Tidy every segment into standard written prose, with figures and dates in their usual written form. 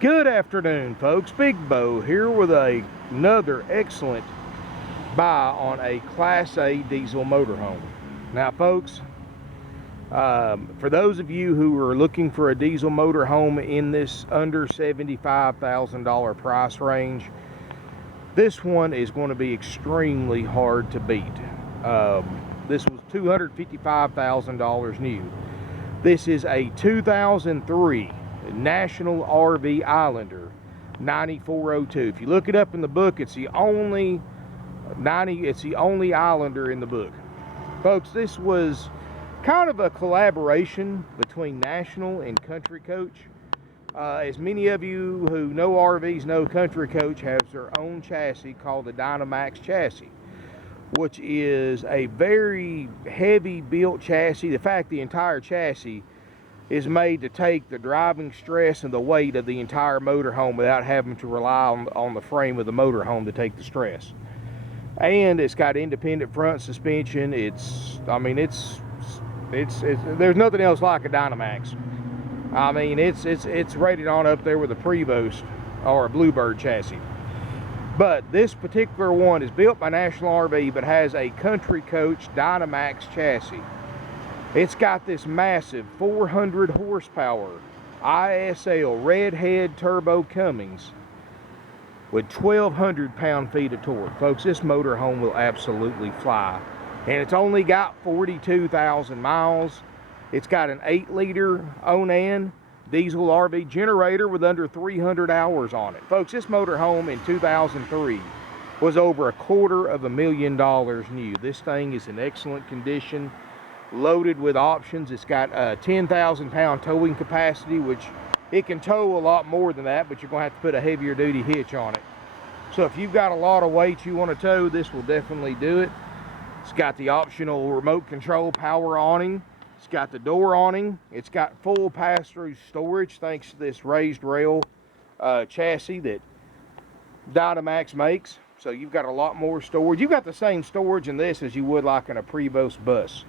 Good afternoon, folks. Big Bo here with another excellent buy on a Class A diesel motorhome. Now, folks, for those of you who are looking for a diesel motorhome in this under $75,000 price range, this one is going to be extremely hard to beat. This was $255,000 new. This is a 2003 National RV Islander 9402. If you look it up in the book, it's the only Islander in the book. Folks, this was kind of a collaboration between National and Country Coach. As many of you who know RVs know, Country Coach has their own chassis called the Dynamax chassis, which is a very heavy built chassis. In fact, the entire chassis is made to take the driving stress and the weight of the entire motorhome without having to rely on the frame of the motorhome to take the stress. And it's got independent front suspension. There's nothing else like a Dynamax. I mean, it's rated on up there with a Prevost or a Bluebird chassis. But this particular one is built by National RV, but has a Country Coach Dynamax chassis. It's got this massive 400 horsepower ISL redhead turbo Cummins with 1,200 pound-feet of torque. Folks, this motorhome will absolutely fly. And it's only got 42,000 miles. It's got an 8-liter Onan diesel RV generator with under 300 hours on it. Folks, this motorhome in 2003 was over $250,000 new. This thing is in excellent condition, loaded with options. It's got a 10,000 pound towing capacity, which it can tow a lot more than that, but you're going to have to put a heavier duty hitch on it. So if you've got a lot of weight you want to tow, this will definitely do it. It's got the optional remote control power awning. It's got the door awning. It's got full pass-through storage thanks to this raised rail chassis that Dynamax makes. So you've got a lot more storage. You've got the same storage in this as you would like in a Prevost bus.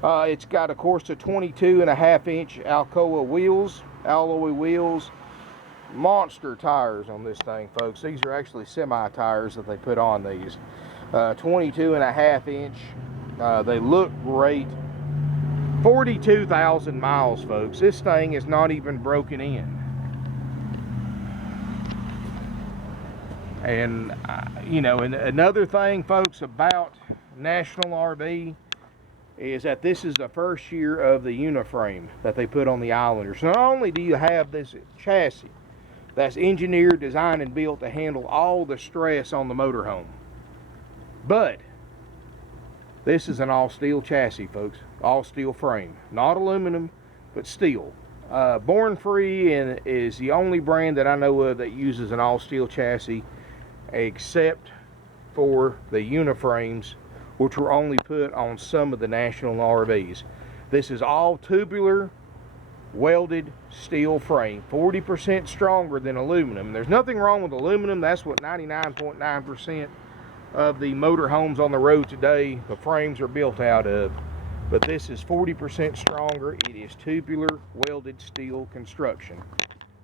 It's got, of course, the 22.5-inch Alcoa wheels, alloy wheels, monster tires on this thing, folks. These are actually semi-tires that they put on these. 22.5-inch. They look great. 42,000 miles, folks. This thing is not even broken in. And, and another thing, folks, about National RV is that this is the first year of the uniframe that they put on the Islander. So not only do you have this chassis that's engineered, designed, and built to handle all the stress on the motorhome, but this is an all-steel chassis, folks. All-steel frame. Not aluminum, but steel. Born Free is the only brand that I know of that uses an all-steel chassis, except for the uniframes, which were only put on some of the National RVs. This is all tubular, welded steel frame, 40% stronger than aluminum. There's nothing wrong with aluminum. That's what 99.9% of the motorhomes on the road today, the frames are built out of. But this is 40% stronger. It is tubular, welded steel construction.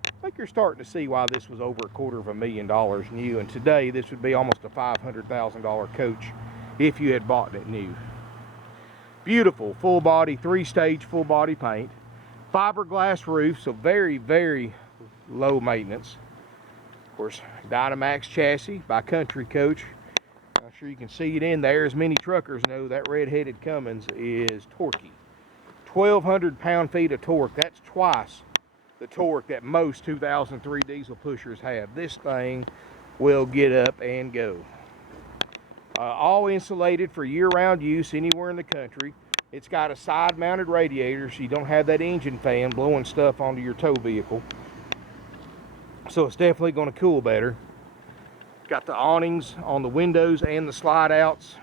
I think you're starting to see why this was over $250,000 new, and today this would be almost a $500,000 coach if you had bought it new. Beautiful full body, 3-stage full body paint, fiberglass roof, so very, very low maintenance. Of course, Dynamax chassis by Country Coach. I'm sure you can see it in there. As many truckers know, that red-headed Cummins is torquey. 1,200 pound-feet of torque. That's twice the torque that most 2003 diesel pushers have. This thing will get up and go. All insulated for year-round use anywhere in the country. It's got a side-mounted radiator, so you don't have that engine fan blowing stuff onto your tow vehicle. So it's definitely going to cool better. Got the awnings on the windows and the slide outs.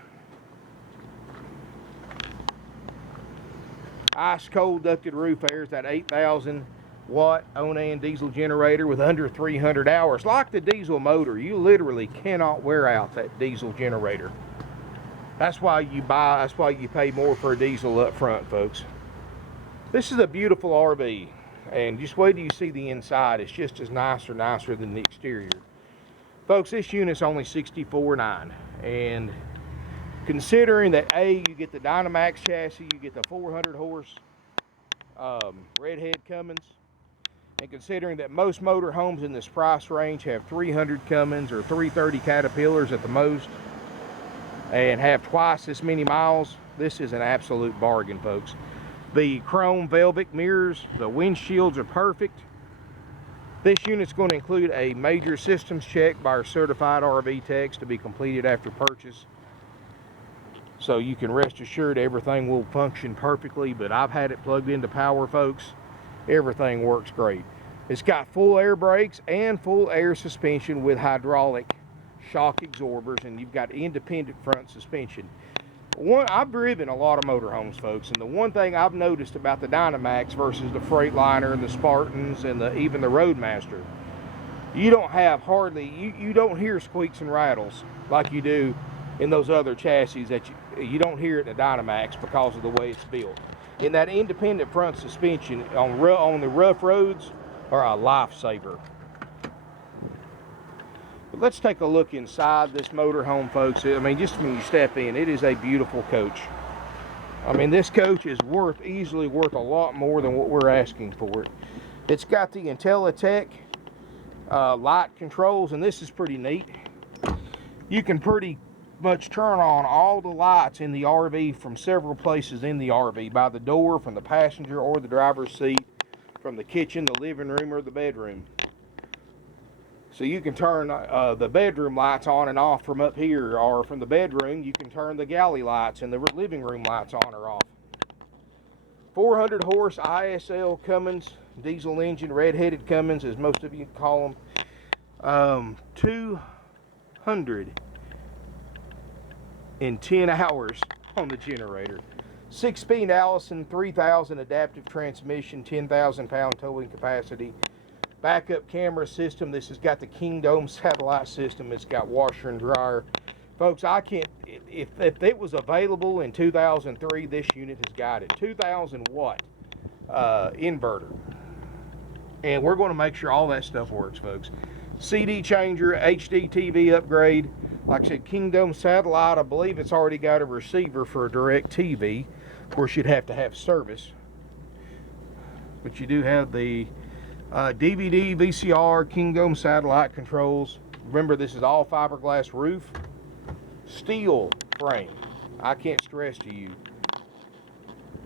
Ice cold ducted roof airs, that 8,000 watt Onan diesel generator with under 300 hours. Like the diesel motor, you literally cannot wear out that diesel generator. That's why you pay more for a diesel up front, folks. This is a beautiful RV. And just wait till you see the inside. It's just as nicer than the exterior. Folks, this unit's only $64,900. And considering that you get the Dynamax chassis, you get the 400 horse redhead Cummins, and considering that most motorhomes in this price range have 300 Cummins or 330 Caterpillars at the most, and have twice as many miles, this is an absolute bargain, folks. The chrome velvet mirrors, the windshields are perfect. This unit's going to include a major systems check by our certified RV techs to be completed after purchase. So you can rest assured everything will function perfectly, but I've had it plugged into power, folks. Everything works great. It's got full air brakes and full air suspension with hydraulic shock absorbers, and you've got independent front suspension. I've driven a lot of motorhomes, folks, and the one thing I've noticed about the Dynamax versus the Freightliner and the Spartans and even the Roadmaster, you don't have you don't hear squeaks and rattles like you do in those other chassis that you don't hear it in the Dynamax because of the way it's built. And that independent front suspension on the rough roads are a lifesaver. But let's take a look inside this motorhome, folks. I mean, just when you step in, it is a beautiful coach. I mean, this coach is easily worth a lot more than what we're asking for it. It's got the IntelliTech light controls, and this is pretty neat. You can pretty much turn on all the lights in the RV from several places in the RV, by the door, from the passenger or the driver's seat, from the kitchen, the living room, or the bedroom. So you can turn the bedroom lights on and off from up here, or from the bedroom you can turn the galley lights and the living room lights on or off. 400 horse ISL Cummins diesel engine, red-headed Cummins as most of you call them. 210 hours on the generator. 6-speed Allison 3000 adaptive transmission, 10,000 pound towing capacity. Backup camera system. This has got the Kingdom satellite system. It's got washer and dryer. Folks, I can't, if it was available in 2003, this unit has got it. 2000 watt inverter. And we're going to make sure all that stuff works, folks. CD changer, HDTV upgrade. Like I said, Kingdom satellite. I believe it's already got a receiver for a direct TV. Of course, you'd have to have service. But you do have the DVD, VCR, Kingdom satellite controls. Remember, this is all fiberglass roof, steel frame. I can't stress to you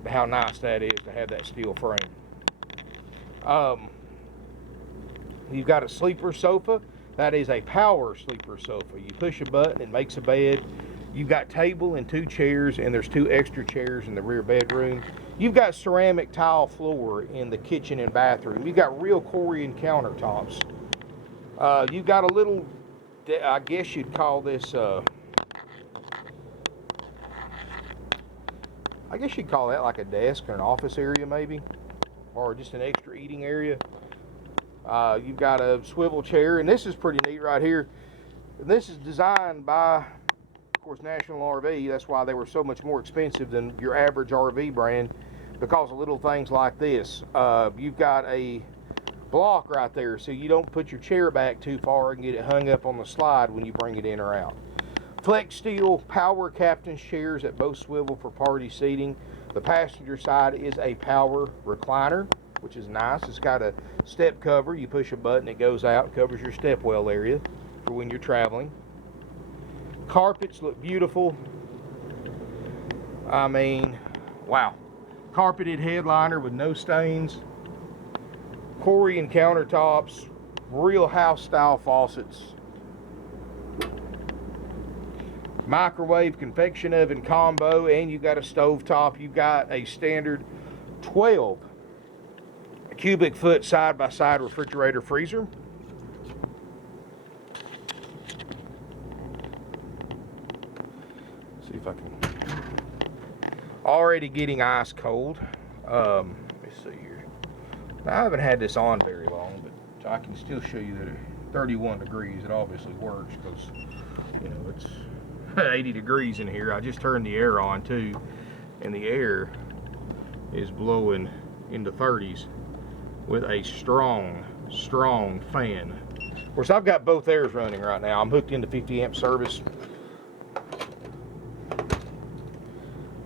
how nice that is to have that steel frame. You've got a sleeper sofa. That is a power sleeper sofa. You push a button, it makes a bed. You've got table and 2 chairs, and there's 2 extra chairs in the rear bedroom. You've got ceramic tile floor in the kitchen and bathroom. You've got real Corian countertops. You've got a little, I guess you'd call this, I guess you'd call that like a desk or an office area maybe, or just an extra eating area. You've got a swivel chair, and this is pretty neat right here. This is designed by, of course, National RV. That's why they were so much more expensive than your average RV brand, because of little things like this. You've got a block right there so you don't put your chair back too far and get it hung up on the slide when you bring it in or out. Flex steel power captain's chairs that both swivel for party seating. The passenger side is a power recliner, which is nice. It's got a step cover. You push a button, it goes out, covers your step well area for when you're traveling. Carpets look beautiful. I mean, wow. Carpeted headliner with no stains. Corian countertops, real house style faucets. Microwave convection oven combo, and you've got a stovetop. You've got a standard 12 cubic foot side-by-side refrigerator freezer. See if I can. Already getting ice cold. Let me see here. Now, I haven't had this on very long, but I can still show you that at 31 degrees it obviously works, because you know it's 80 degrees in here. I just turned the air on too, and the air is blowing into 30s. with a strong fan. Of course, I've got both airs running right now. I'm hooked into 50 amp service.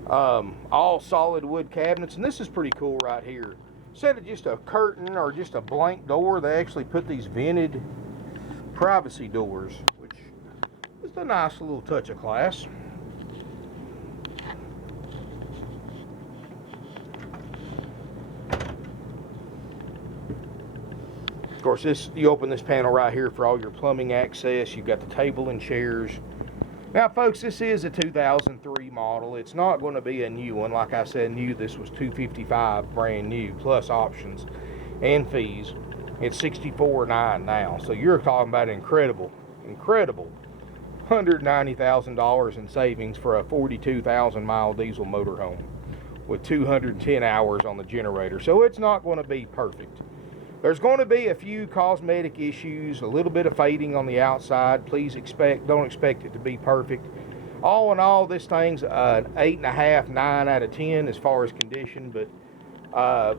All solid wood cabinets, and this is pretty cool right here. Instead of just a curtain or just a blank door, they actually put these vented privacy doors, which is a nice little touch of class. Of course, you open this panel right here for all your plumbing access. You've got the table and chairs. Now, folks, this is a 2003 model. It's not going to be a new one. Like I said, this was $255 brand new, plus options and fees. It's $64,900 now. So you're talking about incredible $190,000 in savings for a 42,000 mile diesel motorhome with 210 hours on the generator. So it's not going to be perfect. There's going to be a few cosmetic issues, a little bit of fading on the outside. Don't expect it to be perfect. All in all, this thing's an 8.5, 9 out of 10 as far as condition, but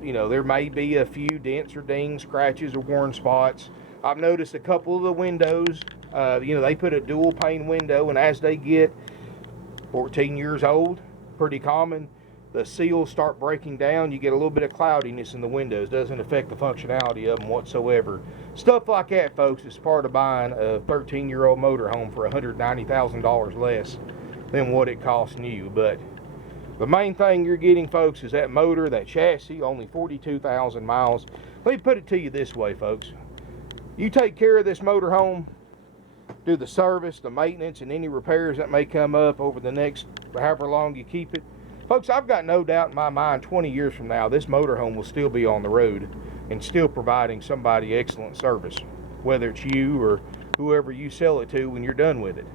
you know, there may be a few dents or dings, scratches or worn spots. I've noticed a couple of the windows, you know, they put a dual pane window, and as they get 14 years old, pretty common, the seals start breaking down. You get a little bit of cloudiness in the windows. Doesn't affect the functionality of them whatsoever. Stuff like that, folks, is part of buying a 13-year-old motorhome for $190,000 less than what it costs new. But the main thing you're getting, folks, is that motor, that chassis, only 42,000 miles. Let me put it to you this way, folks. You take care of this motorhome, do the service, the maintenance, and any repairs that may come up over the next however long you keep it. Folks, I've got no doubt in my mind 20 years from now, this motorhome will still be on the road and still providing somebody excellent service, whether it's you or whoever you sell it to when you're done with it.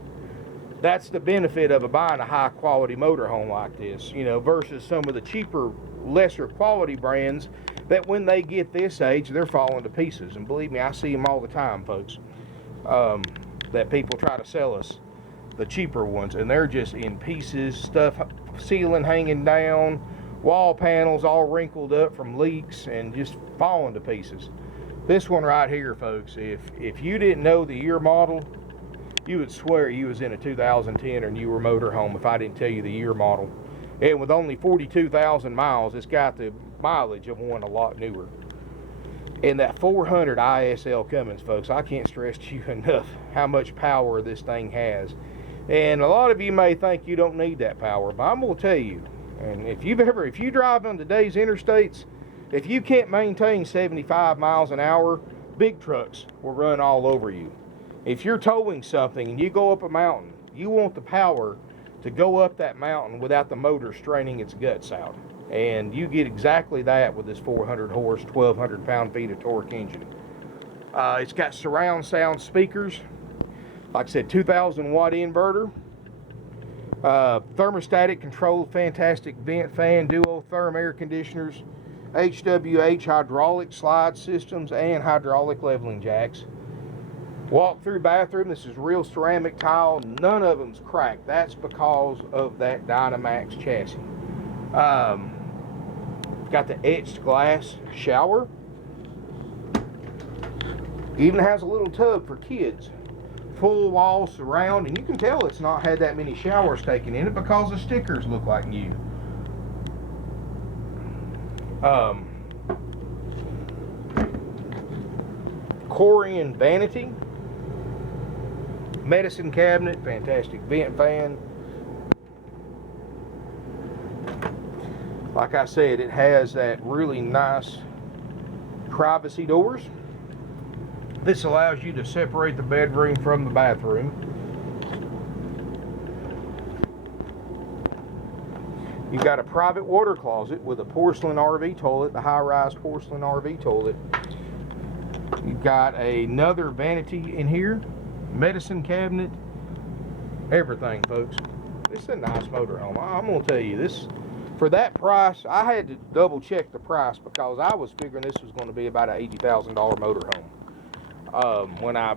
That's the benefit of buying a high quality motorhome like this, you know, versus some of the cheaper, lesser quality brands that when they get this age, they're falling to pieces. And believe me, I see them all the time, folks, that people try to sell us the cheaper ones, and they're just in pieces, stuff, ceiling hanging down, wall panels all wrinkled up from leaks and just falling to pieces. This one right here, folks, if you didn't know the year model, you would swear you was in a 2010 or newer motorhome if I didn't tell you the year model. And with only 42,000 miles, it's got the mileage of one a lot newer. And that 400 ISL Cummins, folks, I can't stress to you enough how much power this thing has. And a lot of you may think you don't need that power, but I'm going to tell you, and if you drive on today's interstates, if you can't maintain 75 miles an hour, big trucks will run all over you. If you're towing something and you go up a mountain, you want the power to go up that mountain without the motor straining its guts out. And you get exactly that with this 400 horse, 1,200 pound-feet of torque engine. It's got surround sound speakers. Like I said, 2,000 watt inverter, thermostatic controlled fantastic vent fan, duo therm air conditioners, HWH hydraulic slide systems, and hydraulic leveling jacks. Walk-through bathroom. This is real ceramic tile. None of them's cracked. That's because of that Dynamax chassis. Got the etched glass shower. Even has a little tub for kids. Full wall surround, and you can tell it's not had that many showers taken in it because the stickers look like new. Corian Vanity, medicine cabinet, fantastic vent fan. Like I said, it has that really nice privacy doors. This allows you to separate the bedroom from the bathroom. You've got a private water closet with a porcelain RV toilet, the high-rise porcelain RV toilet. You've got another vanity in here, medicine cabinet, everything, folks. This is a nice motorhome. I'm going to tell you, this, for that price, I had to double check the price because I was figuring this was going to be about an $80,000 motorhome.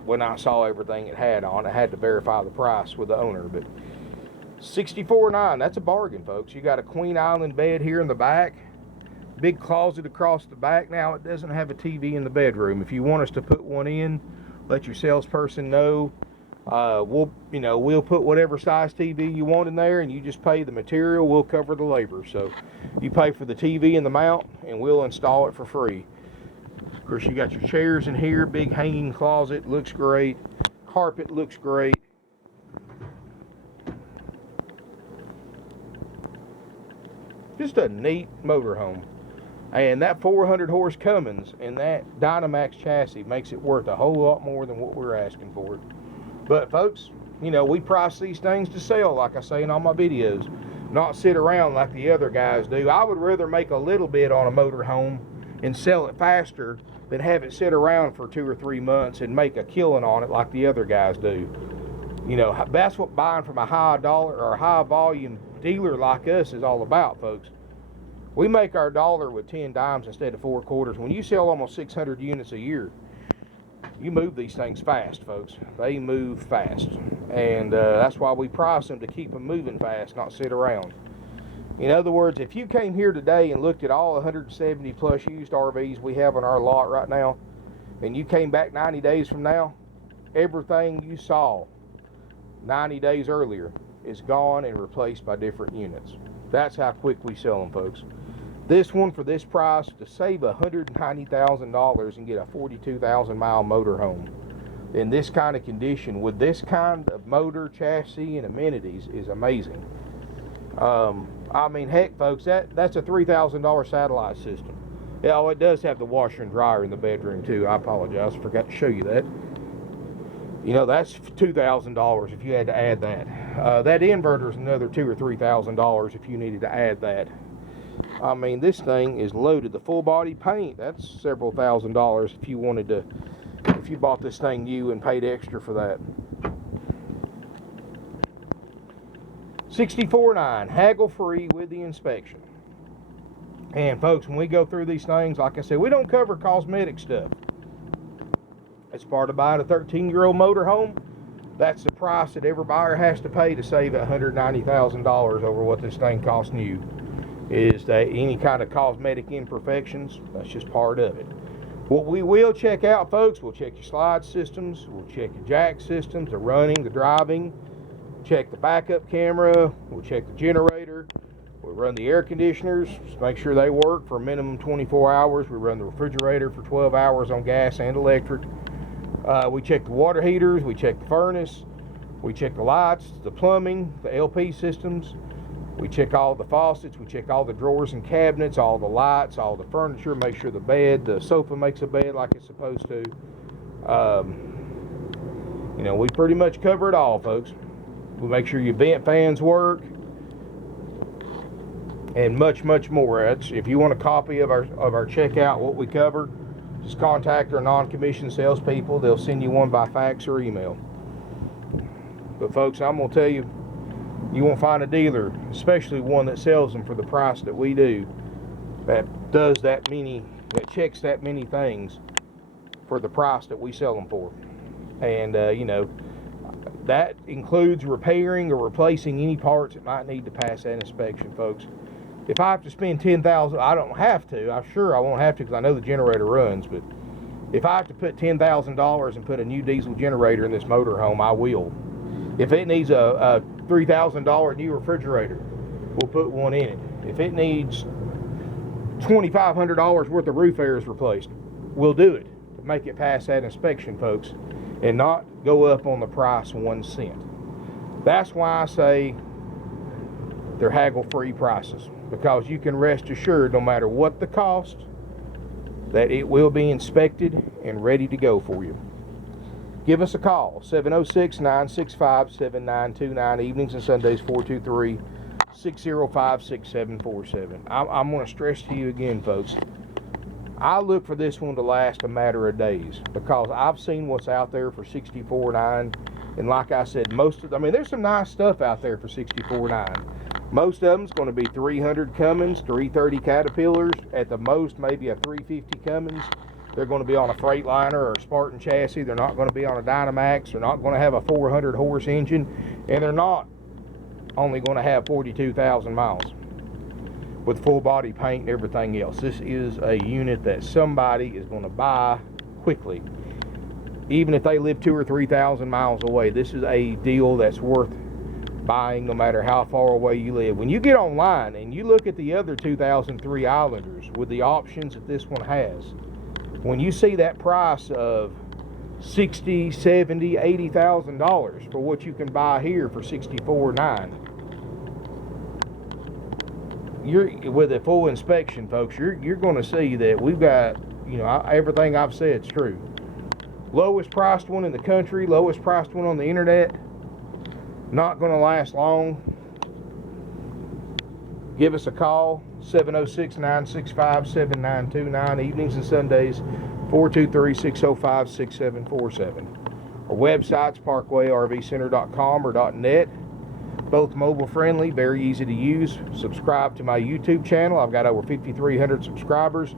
When I saw everything it had on, I had to verify the price with the owner, but $64,900, that's a bargain, folks. You got a Queen Island bed here in the back, big closet across the back. Now it doesn't have a TV in the bedroom. If you want us to put one in, let your salesperson know. We'll put whatever size TV you want in there, and you just pay the material. We'll cover the labor. So you pay for the TV and the mount, and we'll install it for free. Of course, you got your chairs in here, big hanging closet, looks great. Carpet looks great. Just a neat motorhome. And that 400 horse Cummins and that Dynamax chassis makes it worth a whole lot more than what we're asking for it. But folks, you know, we price these things to sell, like I say in all my videos, not sit around like the other guys do. I would rather make a little bit on a motorhome and sell it faster than have it sit around for 2 or 3 months and make a killing on it like the other guys do. You know, that's what buying from a high dollar or high volume dealer like us is all about, folks. We make our dollar with 10 dimes instead of 4 quarters. When you sell almost 600 units a year, you move these things fast, folks. They move fast. And that's why we price them, to keep them moving fast, not sit around. In other words, if you came here today and looked at all 170 plus used RVs we have on our lot right now, and you came back 90 days from now, everything you saw 90 days earlier is gone and replaced by different units. That's how quick we sell them, folks. This one, for this price, to save $190,000 and get a 42,000 mile motorhome in this kind of condition with this kind of motor, chassis, and amenities is amazing. I mean, heck, folks, that's a $3,000 satellite system. Yeah, oh, it does have the washer and dryer in the bedroom too. I apologize, forgot to show you that. You know, that's $2,000 if you had to add that. That inverter is another $2,000 or $3,000 if you needed to add that. I mean, this thing is loaded. The full body paint, that's several $1,000s if you wanted to, if you bought this thing new and paid extra for that. $64,900, haggle free with the inspection. And folks, when we go through these things, like I said, we don't cover cosmetic stuff. As part of buying a 13-year-old motorhome, that's the price that every buyer has to pay to save $190,000 over what this thing costs new. Is that any kind of cosmetic imperfections, that's just part of it. What we will check out, folks, we'll check your slide systems, we'll check your jack systems, the running, the driving, check the backup camera, we'll check the generator, we'll run the air conditioners, just make sure they work for a minimum 24 hours. We run the refrigerator for 12 hours on gas and electric. We check the water heaters, we check the furnace, we check the lights, the plumbing, the LP systems, we check all the faucets, we check all the drawers and cabinets, all the lights, all the furniture, make sure the sofa makes a bed like it's supposed to. You know, we pretty much cover it all, folks. We make sure your vent fans work, and much, much more. If you want a copy of our checkout, what we cover, just contact our non-commissioned salespeople. They'll send you one by fax or email. But folks, I'm gonna tell you, you won't find a dealer, especially one that sells them for the price that we do, that does that many, that checks that many things for the price that we sell them for. And you know, that includes repairing or replacing any parts that might need to pass that inspection, folks. If I have to spend $10,000, I don't have to. I'm sure I won't have to because I know the generator runs. But if I have to put $10,000 and put a new diesel generator in this motorhome, I will. If it needs a $3,000 new refrigerator, we'll put one in it. If it needs $2,500 worth of roof airs replaced, we'll do it to make it pass that inspection, folks, and not go up on the price 1 cent. That's why I say they're haggle-free prices, because you can rest assured, no matter what the cost, that it will be inspected and ready to go for you. Give us a call, 706-965-7929, evenings and Sundays, 423-605-6747. I'm going to stress to you again, folks, I look for this one to last a matter of days, because I've seen what's out there for $64,900, and like I said, there's some nice stuff out there for $64,900. Most of them's going to be 300 Cummins, 330 Caterpillars, at the most maybe a 350 Cummins. They're going to be on a Freightliner or a Spartan chassis. They're not going to be on a Dynamax. They're not going to have a 400 horse engine, and they're not only going to have 42,000 miles. with full body paint and everything else. This is a unit that somebody is going to buy quickly. Even if they live 2,000 or 3,000 miles away, this is a deal that's worth buying no matter how far away you live. When you get online and you look at the other 2003 Islanders with the options that this one has, when you see that price of $60,000, $70,000, $80,000 for what you can buy here for $64,900, you're with a full inspection, folks, you're going to see that we've got, you know, everything I've said is true. Lowest priced one in the country, lowest priced one on the internet. Not going to last long. Give us a call, 706-965-7929, evenings and Sundays, 423-605-6747. Our website's parkwayrvcenter.com or .net. Both mobile friendly, very easy to use. Subscribe to my YouTube channel. I've got over 5,300 subscribers.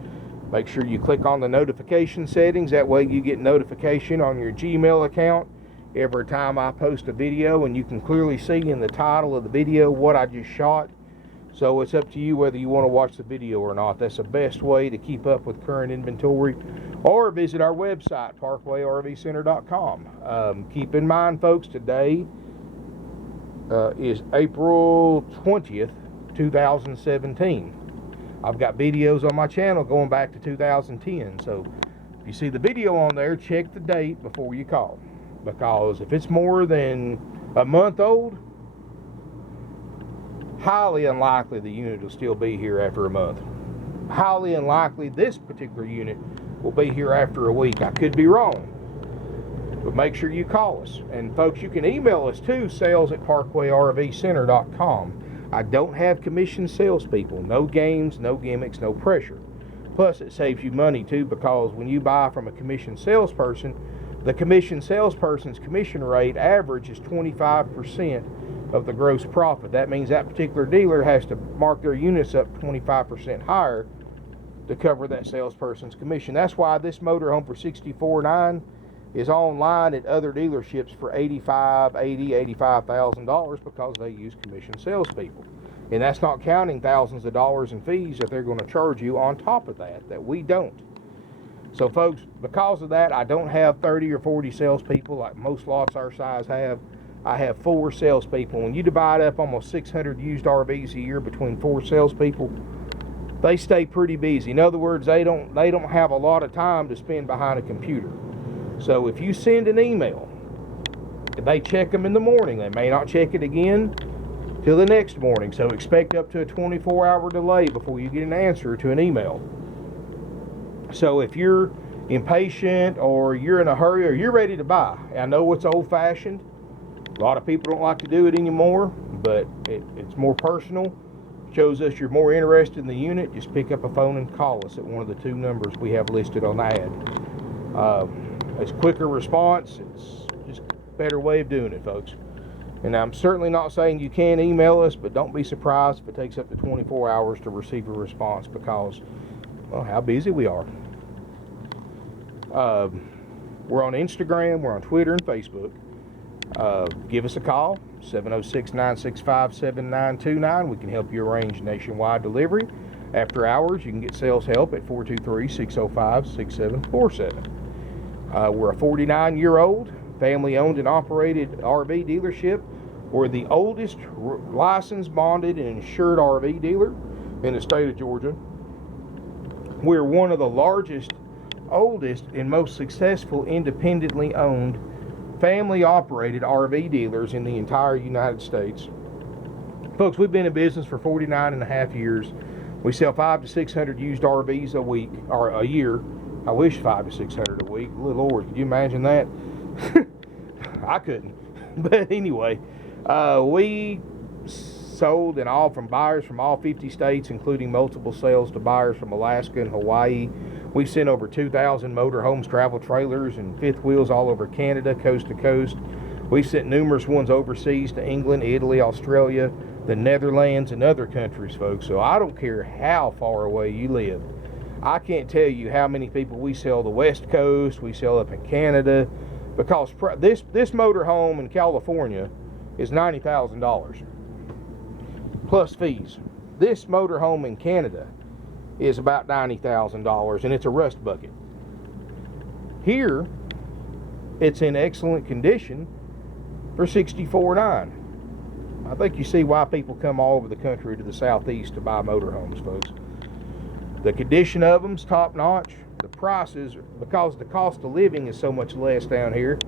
Make sure you click on the notification settings. That way you get notification on your Gmail account every time I post a video, and you can clearly see in the title of the video what I just shot. So it's up to you whether you want to watch the video or not. That's the best way to keep up with current inventory. Or visit our website, parkwayrvcenter.com. Keep in mind, folks, today is April 20th, 2017. I've got videos on my channel going back to 2010. So if you see the video on there, check the date before you call. Because if it's more than a month old, highly unlikely the unit will still be here after a month. Highly unlikely this particular unit will be here after a week. I could be wrong. But make sure you call us. And folks, you can email us too, sales@parkwayrvcenter.com. I don't have commissioned salespeople. No games, no gimmicks, no pressure. Plus, it saves you money too, because when you buy from a commissioned salesperson, the commissioned salesperson's commission rate average is 25% of the gross profit. That means that particular dealer has to mark their units up 25% higher to cover that salesperson's commission. That's why this motorhome for $64,900 is online at other dealerships for $85,000, because they use commissioned salespeople. And that's not counting thousands of dollars in fees that they're going to charge you on top of that we don't. So folks, because of that, I don't have 30 or 40 salespeople like most lots our size have. I have 4 salespeople. When you divide up almost 600 used RVs a year between 4 salespeople, they stay pretty busy. In other words, they don't have a lot of time to spend behind a computer. So if you send an email, they check them in the morning. They may not check it again till the next morning. So expect up to a 24-hour delay before you get an answer to an email. So if you're impatient or you're in a hurry or you're ready to buy, I know it's old-fashioned. A lot of people don't like to do it anymore, but it's more personal. Shows us you're more interested in the unit. Just pick up a phone and call us at one of the 2 numbers we have listed on the ad. It's quicker response. It's just a better way of doing it, folks. And I'm certainly not saying you can't email us, but don't be surprised if it takes up to 24 hours to receive a response, because, well, how busy we are. We're on Instagram, we're on Twitter and Facebook. Give us a call, 706-965-7929. We can help you arrange nationwide delivery. After hours, you can get sales help at 423-605-6747. We're a 49-year-old, family-owned and operated RV dealership. We're the oldest licensed, bonded, and insured RV dealer in the state of Georgia. We're one of the largest, oldest, and most successful independently owned, family-operated RV dealers in the entire United States. Folks, we've been in business for 49 and a half years. We sell 500 to 600 used RVs a week, or a year. I wish 500 to 600 a week. Good Lord, could you imagine that? I couldn't. But anyway, we sold and all from buyers from all 50 states, including multiple sales to buyers from Alaska and Hawaii. We've sent over 2,000 motorhomes, travel trailers, and fifth wheels all over Canada, coast to coast. We've sent numerous ones overseas to England, Italy, Australia, the Netherlands, and other countries, folks. So I don't care how far away you live. I can't tell you how many people we sell the West Coast, we sell up in Canada, because this motorhome in California is $90,000 plus fees. This motorhome in Canada is about $90,000, and it's a rust bucket. Here, it's in excellent condition for $64,900. I think you see why people come all over the country to the southeast to buy motorhomes, folks. The condition of them's top notch. The prices, because the cost of living is so much less down here,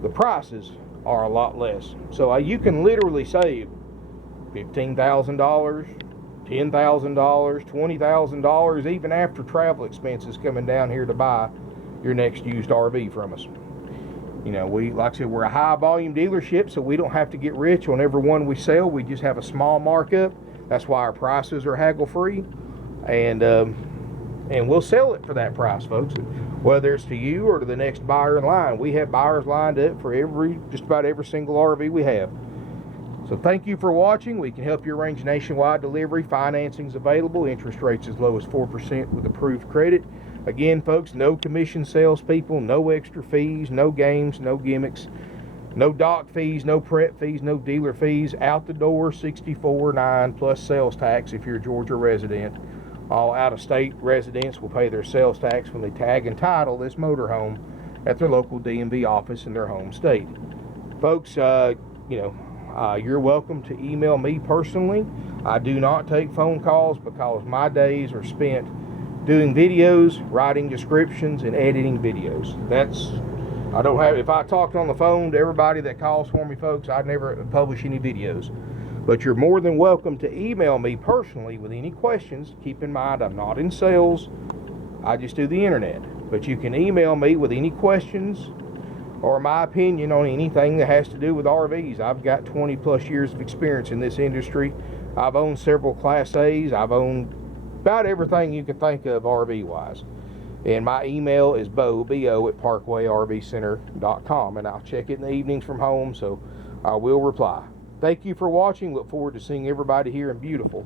the prices are a lot less. So you can literally save $15,000, $10,000, $20,000, even after travel expenses coming down here to buy your next used RV from us. You know, like I said, we're a high volume dealership, so we don't have to get rich on every one we sell. We just have a small markup. That's why our prices are haggle free, and we'll sell it for that price, folks. Whether it's to you or to the next buyer in line, we have buyers lined up for just about every single RV we have. So thank you for watching. We can help you arrange nationwide delivery. Financing's available. Interest rates as low as 4% with approved credit. Again, folks, no commission salespeople, no extra fees, no games, no gimmicks, no dock fees, no prep fees, no dealer fees. Out the door, $64,900 plus sales tax if you're a Georgia resident. All out-of-state residents will pay their sales tax when they tag and title this motorhome at their local DMV office in their home state. Folks, you're welcome to email me personally. I do not take phone calls because my days are spent doing videos, writing descriptions, and editing videos. If I talked on the phone to everybody that calls for me, folks, I'd never publish any videos. But you're more than welcome to email me personally with any questions. Keep in mind, I'm not in sales. I just do the internet. But you can email me with any questions or my opinion on anything that has to do with RVs. I've got 20 plus years of experience in this industry. I've owned several Class A's. I've owned about everything you can think of RV wise. And my email is bo@parkway.rvcenter.com, and I'll check it in the evenings from home, so I will reply. Thank you for watching. Look forward to seeing everybody here in beautiful